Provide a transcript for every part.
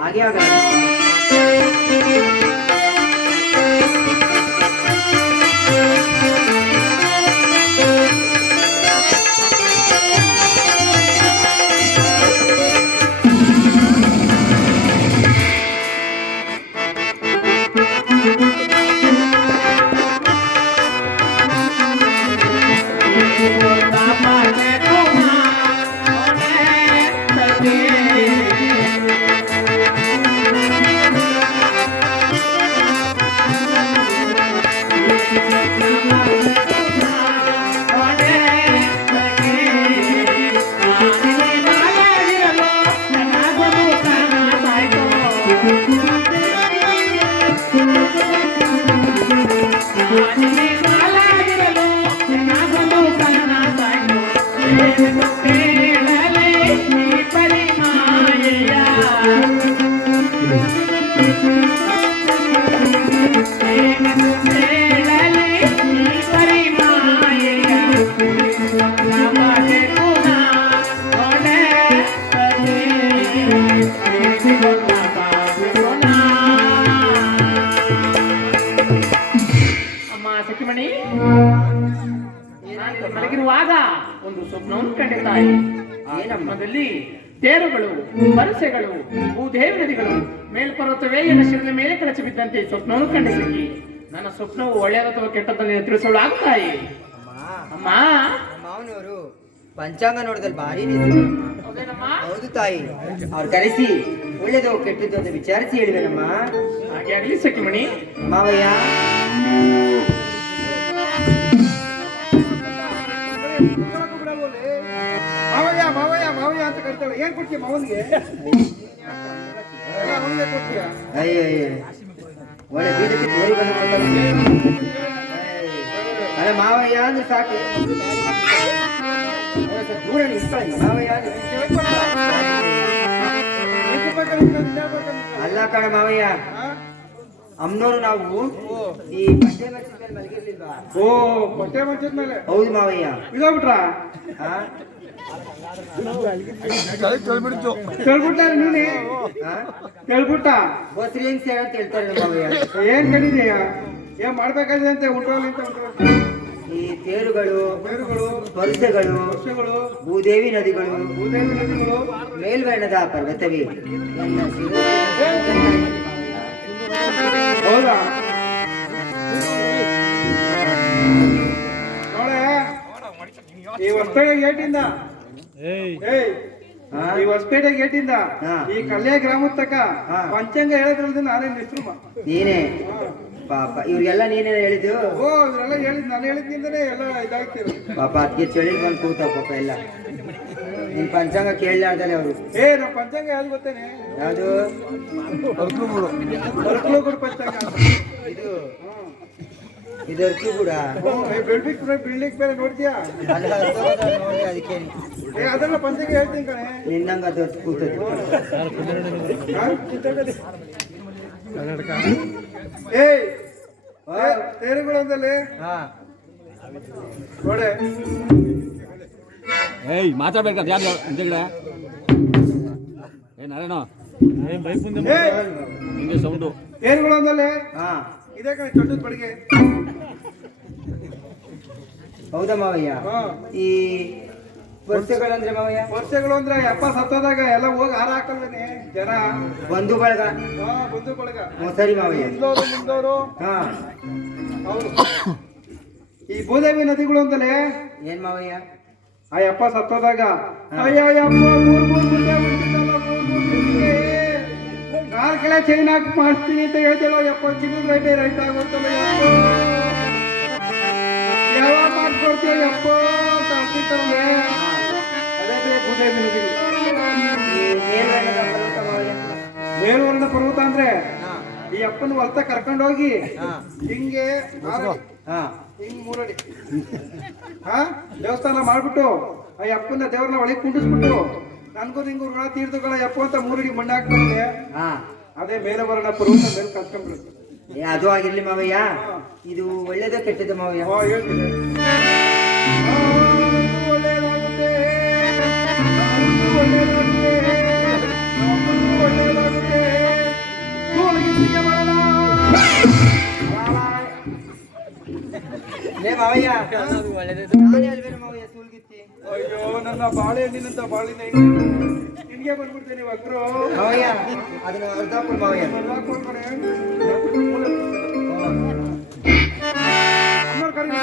ಹಾಗೆ ಆಗಲ್ಲ. ಮಲಗಿರುವಾಗ ಒಂದು ಸ್ವಪ್ನವನ್ನು ಕಂಡೆ ತಾಯಿ. ಏನಮ್ಮದಲ್ಲಿ ತೇರುಗಳು, ವರಸೆಗಳು, ಭೂದೇವಿ ನದಿಗಳು, ಮೇಲ್ಪರ್ವತವೇ ಎನ್ನ ಶಿರದ ಮೇಲೆ ಕಳಚಿ ಬಿದ್ದಂತೆ ಸ್ವಪ್ನವನ್ನು ಕಂಡೆ ಸಖಿ. ನನ್ನ ಸ್ವಪ್ನವು ಒಳ್ಳೆಯದ ಅಥವಾ ಕೆಟ್ಟದ್ದನ್ನು ತಿಳಿಸೋಳು ಆಗ್ತಾಯಿ. ಅಮ್ಮ ಮಾವನವರು ಪಂಚಾಂಗ ನೋಡಿದಲ್ಲಿ ಭಾರಿ ಹೌದು ತಾಯಿ. ಅವ್ರು ಕರೆಸಿ ಒಳ್ಳೇದು ಕೆಟ್ಟದ್ದು ಅಂತ ವಿಚಾರಿಸಿ ಹೇಳಿದನಮ್ಮ. ಹಾಗೆ ಆಗಲಿ ಸಖಿಮಣಿ. ಮಾವಯ್ಯ ಮಾವಯ್ಯ ಮಾವಯ್ಯ ಮಾವಯ್ಯ ಅಂತ ಕರಿತಾಳೆ. ಏನ್ ಕೊಡ್ತೀಯ ಮಾವನಿಗೆ? ಕೊಡ್ತೀಯ? ಅಯ್ಯ ಒಳ್ಳೆ ಬೀದಕ್ಕೆ ತೋರಿ ಅಲ್ಲ ಮಾವಯ್ಯ ಅಂದ್ರೆ ಸಾಕು. ದೂರ ನಿಂತ್ಕೊಳ್ಳಿ ಮಾವಯ್ಯ ಅಲ್ಲ ಕಣ ಮಾವಯ್ಯ. ಅಮ್ಮನವರು ನಾವು ಈ ಪಟ್ಟೆ ಮಚ್ಚದ ಮಲಗಿರ್ಲಿಲ್ವಾ? ಓ ಪಟ್ಟೆ ಮಚ್ಚದ ಮೇಲೆ? ಹೌದು ಮಾವಯ್ಯ. ಇದಾಗ್ಬಿಟ್ರ? ಕೇಳ್ಬಿಟ್ಟ ನೀನೆ? ಕೇಳ್ಬಿಟ್ಟ ಬೋಸ್ರಿ ಹೆಂಗ್ ಸೇರ ಅಂತ ಹೇಳ್ತಾರೆ ಮಾವಯ್ಯ. ಏನ್ ಕಡಿದೆಯ? ಏನ್ ಮಾಡ್ಬೇಕಾಗಿದೆ ಅಂತ ಉಂಟೋಲಿ ಅಂತ ಈ ತೇರುಗಳು, ವರ್ಷಗಳು, ಭೂದೇವಿ ನದಿಗಳು, ಮೇಲ್ವರ್ಣದ ಪರ್ವತವೇ ಹೌದಾ? ನೋಡೆ ಈ ಹೊಸಪೇಟೆ ಗೇಟಿಂದ ಈ ಹೊಸಪೇಟೆ ಗೇಟಿಂದ ಈ ಕಲ್ಯಾಣ ಗ್ರಾಮದ ತಕ ಪಂಚಾಂಗ ಹೇಳಿದ್ರಲ್ದ ನಾನೇ ನಿಸ್ರು ನೀನೇ ಪಾಪ. ಇವ್ರಿಗೆಲ್ಲ ನೀನೇ ಹೇಳಿದ್ದು? ಓ ಇವರೆಲ್ಲ ಹೇಳಿದ್ ನಾನು ಹೇಳಿದ್ನಿಂದನೇ ಎಲ್ಲ ಇದಾಗ್ತಿರು ಪಾಪ. ಅದಕ್ಕೆ ಚಳಿ ಬಂದು ಕೂತ ಪಾಪ ಎಲ್ಲ. ನಿನ್ ಪಂಚಾಂಗ ಕೇಳಲಾರ್ದಲೆ ಅವರು. ನಮ್ಮ ಪಂಚಾಂಗ ಯಾವ್ದು ಗೊತ್ತೇನೆ? ಯಾವುದು? ಹೊರಕ್ಲೂಗುಡು ಪಂಚಾಂಗ. ಇದು ಅರ್ಕಿ ಕೂಡ ಬಿಲ್ಡಿಂಗ್ ಬೇರೆ ನೋಡ್ತೀಯಾ? ನೋಡಿ ಅದಕ್ಕೆ ಅದೆಲ್ಲ ಪಂಚಾಂಗ ಹೇಳ್ತೀನಿ ಕಣೆ. ನಿನ್ನಂಗ ಅದು ಕೂತದ್ದು. ತೇರುಗಳು ಅಂದಲ್ಲಿ ನೋಡೆ ಮಾತಾಡ್ಬೇಕಂತ ಯಾರು ಹಿಂದೆಗಡೆ ನಾರೇನೋ ಹಿಂಗೆ ಸೌಂಡು. ತೇರುಗಳು ಅಂದಲ್ಲಿ ಇದೇ ಕಡೆ ದೊಡ್ಡದ ಬಡಿಗೆ. ಹೌದಾ ಮಾವಯ್ಯ? ಈ ವರ್ಷಗಳಂದ್ರೆ ಮಾವಯ್ಯ? ವರ್ಷಗಳು ಅಂದ್ರೆ ಅಪ್ಪ ಸತ್ತೋದಾಗ ಎಲ್ಲ ಹೋಗಿ ಹಾರ ಹಾಕಲ್ವೇನೆ ಜನ, ಬಂಧು ಬಳಗ. ಬಂಧು ಬಳಗ. ಸರಿ ಮಾವಯ್ಯ. ಮುಂದವರು ಹೌದು. ಈ ಭೂದೇವಿ ನದಿಗಳು ಅಂತಲೇ ಏನ್ ಮಾವಯ್ಯ? ಆ ಅಪ್ಪ ಸತ್ತೋದಾಗ ಕಾರ್ ಕೆಳ ಚೈನ್ ಹಾಕಿ ಮಾಡಿಸ್ತೀನಿ ಅಂತ ಹೇಳ್ತಿಲ್ಲ ಯಪ್ಪ. ಚಿನ್ನದ ರೈಟೇ ರೈಟ್ ಆಗುತ್ತಲ್ಲ ಯಾವಾಗ ಮಾಡ್ಕೊಡ್ತೀಯ ಯಪ್ಪ ಅಂತ ಅಂತಿರ್ತಾರಲ್ಲ. ಅದೇ ಭೂದೇವಿ ನದಿಗಳು. ಮೇಲ್ವರ್ಣ ಪರ್ವತ ಅಂದ್ರೆ ಈ ಅಪ್ಪನ ಹೊಲ್ತ ಕರ್ಕೊಂಡೋಗಿ ಹಿಂಗೆ ಹಿಂಗ್ 3 ಅಡಿ ದೇವಸ್ಥಾನ ಮಾಡ್ಬಿಟ್ಟು ಆ ಅಪ್ಪನ ದೇವ್ರನ್ನ ಒಳಗೆ ಕುಂಡಿಸ್ಬಿಟ್ಟು ನನ್ಗೂ ನಿಂಗೂ ಋಣ ತೀರ್ಥಗಳ ಯಪ್ಪ ಅಂತ 3 ಅಡಿ ಮಣ್ಣು ಹಾಕ್ತಾರೆ. ಅದೇ ಮೇಲೆ ವರ್ಣ ಪರ್ವತ ಮೇಲೆ ಕಲ್ತ್ಕೊಂಡ್ಬಿಡುತ್ತೆ. ಅದು ಆಗಿರ್ಲಿ ಮಾವಯ್ಯ. ಇದು ಒಳ್ಳೇದ ಕೆಟ್ಟದ ಮಾವಯ್ಯ? ಹೇಳ್ತೀನಿ. ಒಳ್ಳೇದಾಗುತ್ತೆ ಮಾವಯ್ಯ ನಾನು ಹೇಳ್ಬೇನು ಮಾವಯ್ಯ ಸೂಲ್ಗಿತ್ತಿ ಅಯ್ಯೋ ನನ್ನ ಬಾಳೆಹಣ್ಣಿನಂತ ಬಾಳಿನ ನಿನ್ಗೆ ಬಂದ್ಬಿಡ್ತೇನೆ ವಕ್ರು ಮಾವಯ್ಯ ಅದನ್ನ ಅರ್ಧಾಪುರ ಮಾವಯ್ಯ ಅಮ್ಮ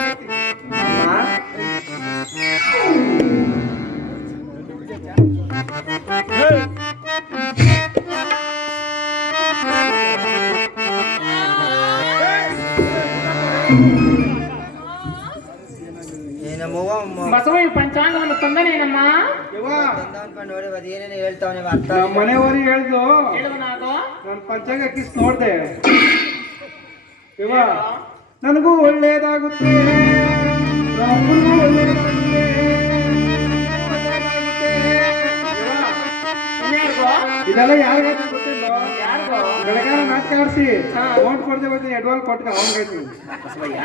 ಏನಮ್ಮವ್ವ ಬಸವಯ್ಯ ಪಂಚಾಂಗವನ್ನು ತಂದನೇನಮ್ಮ ಅನ್ಕೊಂಡು ನೋಡಿ ಅದೇನೇನು ಹೇಳ್ತಾವನೆ ಅರ್ಥ ನಮ್ಮ ಮನೆಯವರಿಗೆ ಹೇಳ್ದು ಹೇಳುವನಾಗೋ ನಾನು ಪಂಚಾಂಗ ಕಿಸ್ ನೋಡ್ದೆ ಇವ ನನಗೂ ಒಳ್ಳೇದಾಗುತ್ತೆ ನಮಗೂ ಒಳ್ಳೇದಾಗುತ್ತೆ. ಇನ್ಯಾರಿಗೋ? ಇದೆಲ್ಲ ಯಾರಿಗಾದ್ರೂ ಗೊತ್ತಿಲ್ಲ ಯಾರಿಗೋ? ಬೆಳಗಾರ ನಾಟಕ ಆಡಿಸಿ ಓಟ್ ಕೊಡದೆ ಬರ್ತೀನಿ ಅಡ್ವಾನ್ಸ್ ಕೊಟ್ಟು ಅವ್ನು ಹೇಳ್ತೀನಿ ಬಸವಯ್ಯ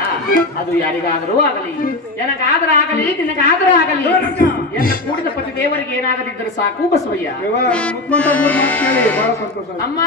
ಅದು ಯಾರಿಗಾದರೂ ಆಗಲಿ ನನಗಾದರೂ ಆಗಲಿ ನಿನಗಾದರೂ ಆಗಲಿ ಎಲ್ಲ ಕೂಡಿದ ಪತಿ ದೇವರಿಗೆ ಏನಾಗದಿದ್ದರೆ ಸಾಕು ಬಸವಯ್ಯ. ಇವ ಮುಖ್ಯಮಂತ್ರಿ 3 ಮಾತು ಕೇಳಿ ಬಹಳ ಸಂತೋಷ ಅಮ್ಮ